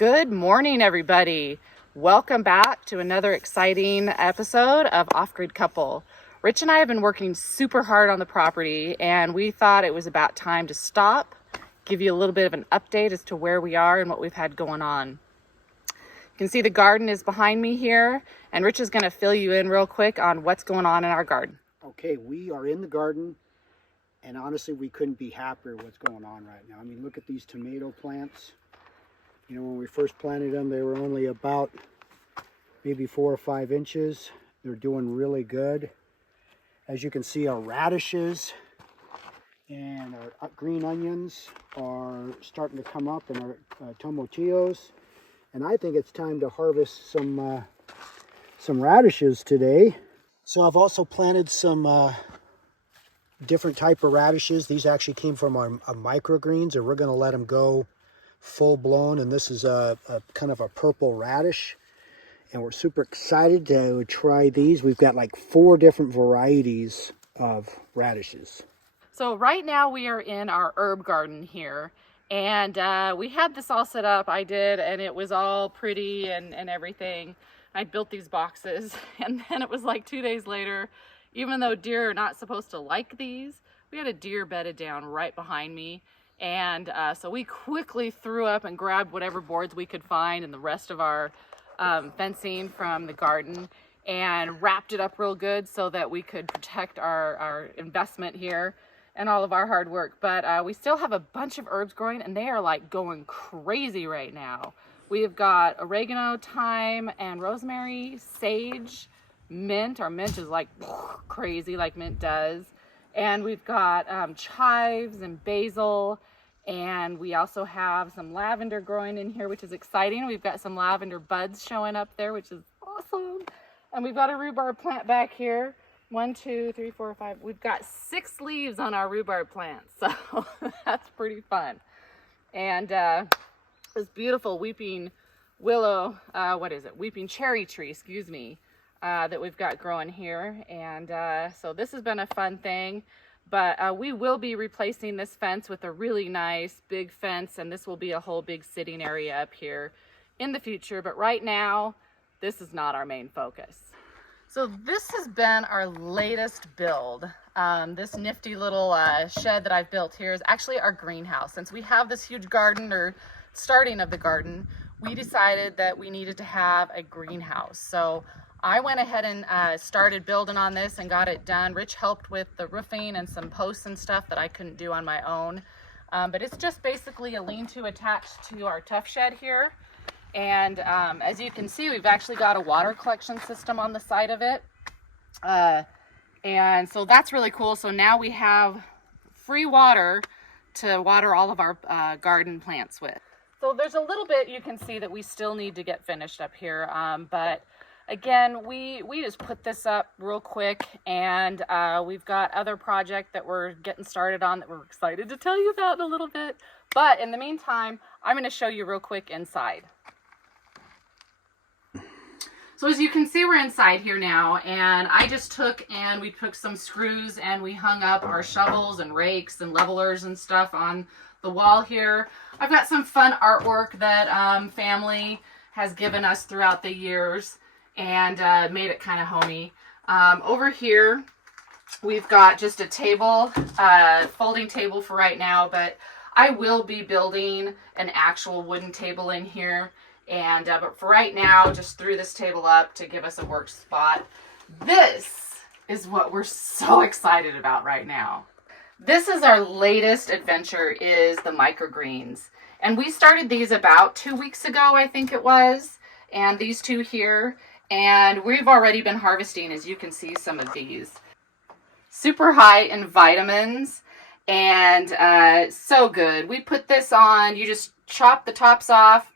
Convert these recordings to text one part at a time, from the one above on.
Good morning, everybody. Welcome back to another exciting episode of Off Grid Couple. Rich and I have been working super hard on the property, and we thought it was about time to stop, give you a little bit of an update as to where we are and what we've had going on. You can see the garden is behind me here, and Rich is going to fill you in real quick on what's going on in our garden. Okay, we are in the garden, and honestly, we couldn't be happier with what's going on right now. I mean, look at these tomato plants. You know, when we first planted them, they were only about maybe 4 or 5 inches. They're doing really good. As you can see, our radishes and our green onions are starting to come up, and our tomatillos. And I think it's time to harvest some radishes today. So I've also planted some different type of radishes. These actually came from our microgreens, and we're going to let them go full blown. And this is a kind of a purple radish, and we're super excited to try these. We've got like 4 different varieties of radishes. So right now we are in our herb garden here, and we had this all set up. I did, and it was all pretty and everything. I built these boxes, and then it was like 2 days later, even though deer are not supposed to like these, we had a deer bedded down right behind me. And so we quickly threw up and grabbed whatever boards we could find and the rest of our fencing from the garden and wrapped it up real good so that we could protect our investment here and all of our hard work. But we still have a bunch of herbs growing, and they are like going crazy right now. We've got oregano, thyme, and rosemary, sage, mint. Our mint is like crazy, like mint does. And we've got chives and basil, and we also have some lavender growing in here, which is exciting. We've got some lavender buds showing up there, which is awesome. And we've got a rhubarb plant back here. 1, 2, 3, 4, 5. We've got 6 leaves on our rhubarb plant, so that's pretty fun. And this beautiful weeping willow, weeping cherry tree, excuse me, that we've got growing here. And so this has been a fun thing, but we will be replacing this fence with a really nice big fence, and this will be a whole big sitting area up here in the future. But right now, this is not our main focus. So this has been our latest build. This nifty little shed that I've built here is actually our greenhouse. Since we have this huge garden, or starting of the garden, we decided that we needed to have a greenhouse. So I went ahead and started building on this and got it done. Rich helped with the roofing and some posts and stuff that I couldn't do on my own. But it's just basically a lean-to attached to our tough shed here. And as you can see, we've actually got a water collection system on the side of it. And so that's really cool. So now we have free water to water all of our garden plants with. So there's a little bit you can see that we still need to get finished up here. But again, we just put this up real quick, and we've got other project that we're getting started on that we're excited to tell you about in a little bit. But in the meantime, I'm going to show you real quick inside. So as you can see, we're inside here now, and I just took some screws and we hung up our shovels and rakes and levelers and stuff on the wall here. I've got some fun artwork that family has given us throughout the years, and made it kind of homey. Over here, we've got just a table, folding table for right now, but I will be building an actual wooden table in here. And but for right now, just threw this table up to give us a work spot. This is what we're so excited about right now. This is our latest adventure, is the microgreens. And we started these about 2 weeks ago, I think it was. And these 2 here. And we've already been harvesting, as you can see, some of these. Super high in vitamins, and so good. We put this on, you just chop the tops off,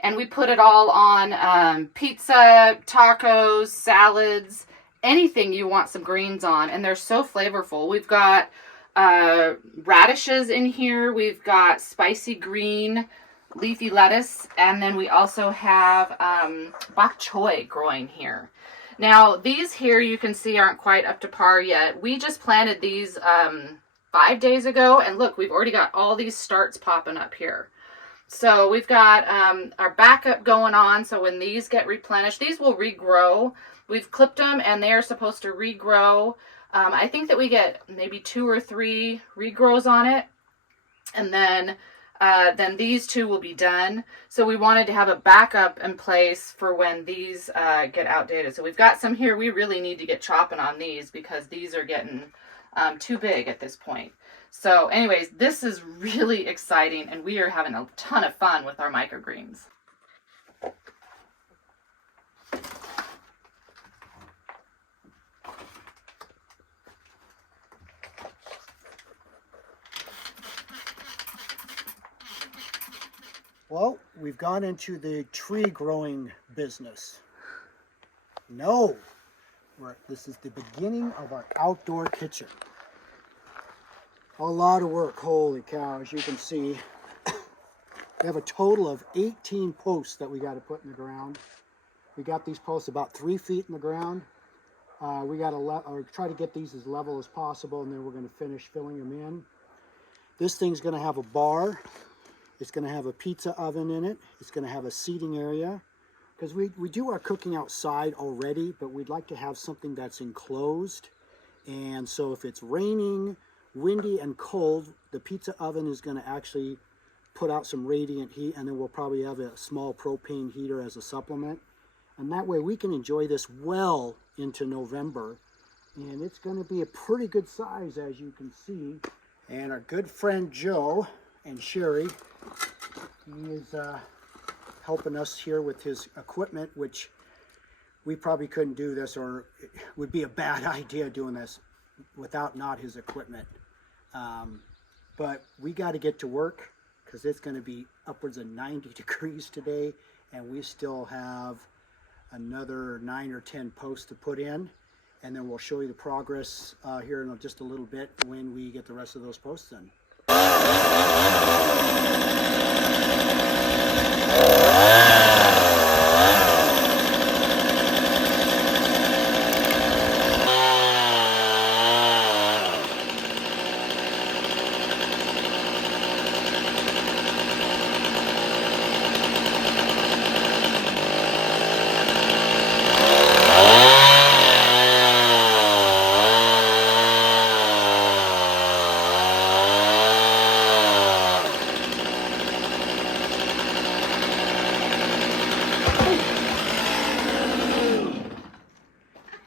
and we put it all on pizza, tacos, salads, anything you want some greens on, and they're so flavorful. We've got radishes in here, we've got spicy green leafy lettuce, and then we also have bok choy growing here. Now these here you can see aren't quite up to par yet. We just planted these 5 days ago, and look, we've already got all these starts popping up here. So we've got our backup going on. So when these get replenished, these will regrow. We've clipped them and they are supposed to regrow. I think that we get maybe 2 or 3 regrows on it. And then these 2 will be done. So we wanted to have a backup in place for when these get outdated. So we've got some here. We really need to get chopping on these because these are getting too big at this point. So anyways, this is really exciting and we are having a ton of fun with our microgreens. Well, we've gone into the tree growing business. No, this is the beginning of our outdoor kitchen. A lot of work, holy cow, as you can see. We have a total of 18 posts that we got to put in the ground. We got these posts about 3 feet in the ground. We got to try to get these as level as possible, and then we're going to finish filling them in. This thing's going to have a bar. It's going to have a pizza oven in it. It's going to have a seating area. Because we do our cooking outside already, but we'd like to have something that's enclosed. And so if it's raining, windy, and cold, the pizza oven is going to actually put out some radiant heat, and then we'll probably have a small propane heater as a supplement. And that way we can enjoy this well into November. And it's going to be a pretty good size, as you can see. And our good friend Joe and Sherry, he is helping us here with his equipment, which we probably couldn't do this, or it would be a bad idea doing this without not his equipment. But we got to get to work because it's going to be upwards of 90 degrees today, and we still have another 9 or 10 posts to put in, and then we'll show you the progress here in just a little bit when we get the rest of those posts in.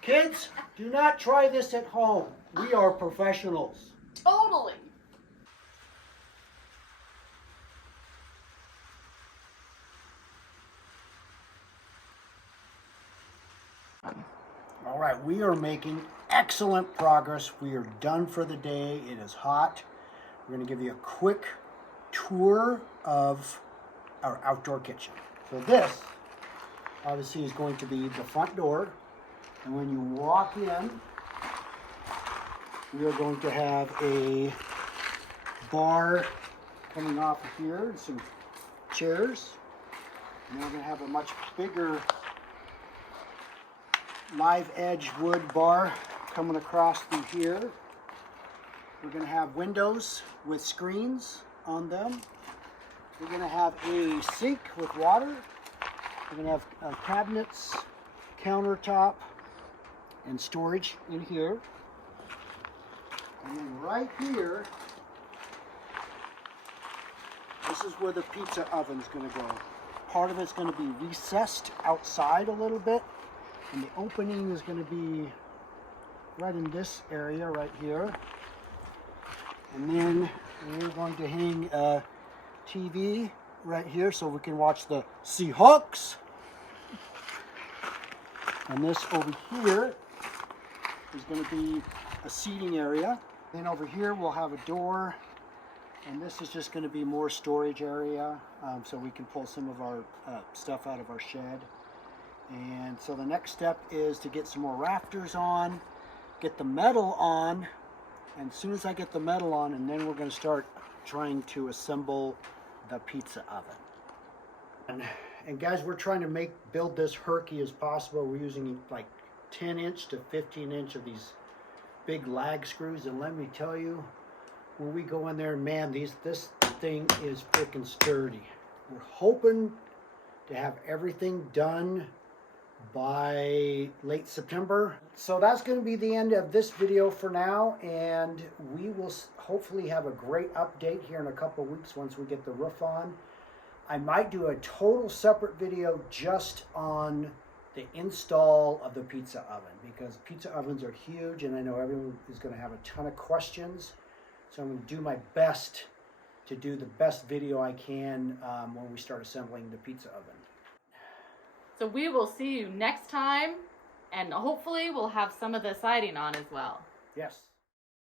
Kids, do not try this at home. We are professionals. Totally. All right, we are making excellent progress. We are done for the day. It is hot. We're going to give you a quick tour of our outdoor kitchen. So this, obviously, is going to be the front door. And when you walk in, we are going to have a bar coming off of here and some chairs. And then we're going to have a much bigger live edge wood bar coming across through here. We're going to have windows with screens on them. We're going to have a sink with water. We're going to have cabinets, countertop, and storage in here. And then right here, this is where the pizza oven is going to go. Part of it's going to be recessed outside a little bit, and the opening is going to be right in this area right here. And then we're going to hang a TV right here so we can watch the Seahawks. And this over here is going to be a seating area. Then over here we'll have a door, and this is just going to be more storage area, so we can pull some of our stuff out of our shed. And so the next step is to get some more rafters on, get the metal on, and as soon as I get the metal on, and then we're going to start trying to assemble the pizza oven. And guys, we're trying to build this herky as possible. We're using like 10-inch to 15-inch of these big lag screws, and let me tell you, when we go in there, man, this thing is freaking sturdy. We're hoping to have everything done by late September. So that's going to be the end of this video for now, and we will hopefully have a great update here in a couple of weeks once we get the roof on. I might do a total separate video just on the install of the pizza oven, because pizza ovens are huge and I know everyone is going to have a ton of questions. So I'm going to do my best to do the best video I can when we start assembling the pizza oven. So we will see you next time, and hopefully we'll have some of the siding on as well. Yes.